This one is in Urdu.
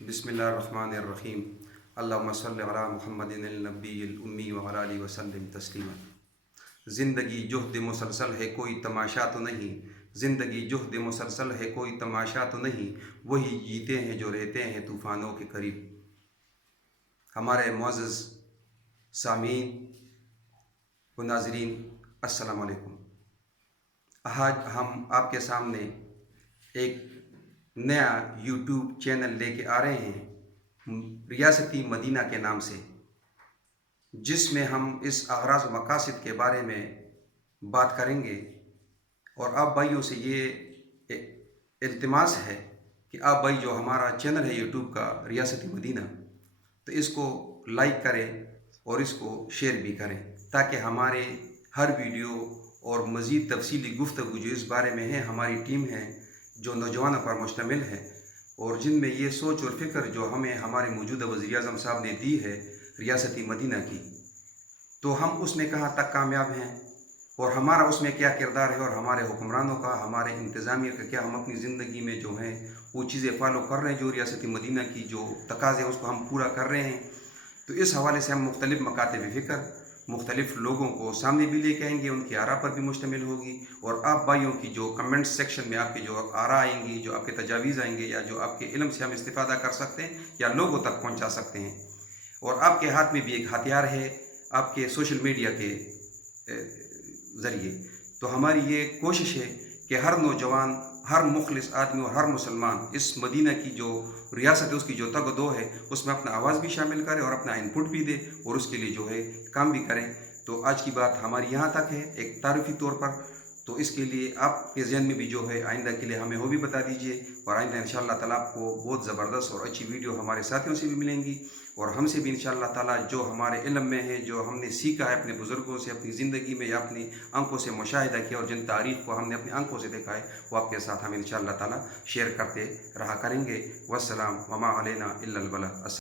بسم اللہ الرحمن الرحیم۔ اللہم صلی علی محمد النبی الامی وعلی آلہ وسلم تسلیما۔ زندگی جہد مسلسل ہے کوئی تماشا تو نہیں، زندگی جہد مسلسل ہے کوئی تماشا تو نہیں، وہی جیتے ہیں جو رہتے ہیں طوفانوں کے قریب۔ ہمارے معزز سامعین و ناظرین، السلام علیکم۔ آج ہم آپ کے سامنے ایک نیا یوٹیوب چینل لے کے آ رہے ہیں ریاستی مدینہ کے نام سے، جس میں ہم اس اغراض و مقاصد کے بارے میں بات کریں گے۔ اور آپ بھائیوں سے یہ التماس ہے کہ آپ بھائی جو ہمارا چینل ہے یوٹیوب کا ریاستی مدینہ، تو اس کو لائک کریں اور اس کو شیئر بھی کریں، تاکہ ہمارے ہر ویڈیو اور مزید تفصیلی گفتگو جو اس بارے میں ہے، ہماری ٹیم ہے جو نوجوانوں پر مشتمل ہے، اور جن میں یہ سوچ اور فکر جو ہمیں ہمارے موجودہ وزیر اعظم صاحب نے دی ہے ریاستی مدینہ کی، تو ہم اس میں کہاں تک کامیاب ہیں اور ہمارا اس میں کیا کردار ہے، اور ہمارے حکمرانوں کا، ہمارے انتظامیہ کا کیا، ہم اپنی زندگی میں جو ہیں وہ چیزیں فالو کر رہے ہیں جو ریاستی مدینہ کی جو تقاضے ہیں اس کو ہم پورا کر رہے ہیں۔ تو اس حوالے سے ہم مختلف مکاتب فکر مختلف لوگوں کو سامنے بھی لے کے آئیں گے، ان کی آراء پر بھی مشتمل ہوگی، اور آپ بھائیوں کی جو کمنٹ سیکشن میں آپ کی جو آراء آئیں گی، جو آپ کے تجاویز آئیں گے، یا جو آپ کے علم سے ہم استفادہ کر سکتے ہیں یا لوگوں تک پہنچا سکتے ہیں۔ اور آپ کے ہاتھ میں بھی ایک ہتھیار ہے آپ کے سوشل میڈیا کے ذریعے۔ تو ہماری یہ کوشش ہے کہ ہر نوجوان، ہر مخلص آدمی اور ہر مسلمان اس مدینہ کی جو ریاست ہے، اس کی جو تگ و دو ہے، اس میں اپنا آواز بھی شامل کرے اور اپنا انپٹ بھی دے، اور اس کے لیے جو ہے کام بھی کریں۔ تو آج کی بات ہماری یہاں تک ہے ایک تعارفی طور پر، تو اس کے لیے آپ کے ذہن میں بھی جو ہے آئندہ کے لیے ہمیں وہ بھی بتا دیجئے، اور آئندہ انشاءاللہ تعالیٰ آپ کو بہت زبردست اور اچھی ویڈیو ہمارے ساتھیوں سے بھی ملیں گی، اور ہم سے بھی انشاءاللہ تعالیٰ جو ہمارے علم میں ہے، جو ہم نے سیکھا ہے اپنے بزرگوں سے، اپنی زندگی میں یا اپنی آنکھوں سے مشاہدہ کیا، اور جن تاریخ کو ہم نے اپنی آنکھوں سے دیکھا ہے، وہ آپ کے ساتھ ہم انشاءاللہ تعالیٰ شیئر کرتے رہا کریں گے۔ والسلام وما علینا الا البلاغ۔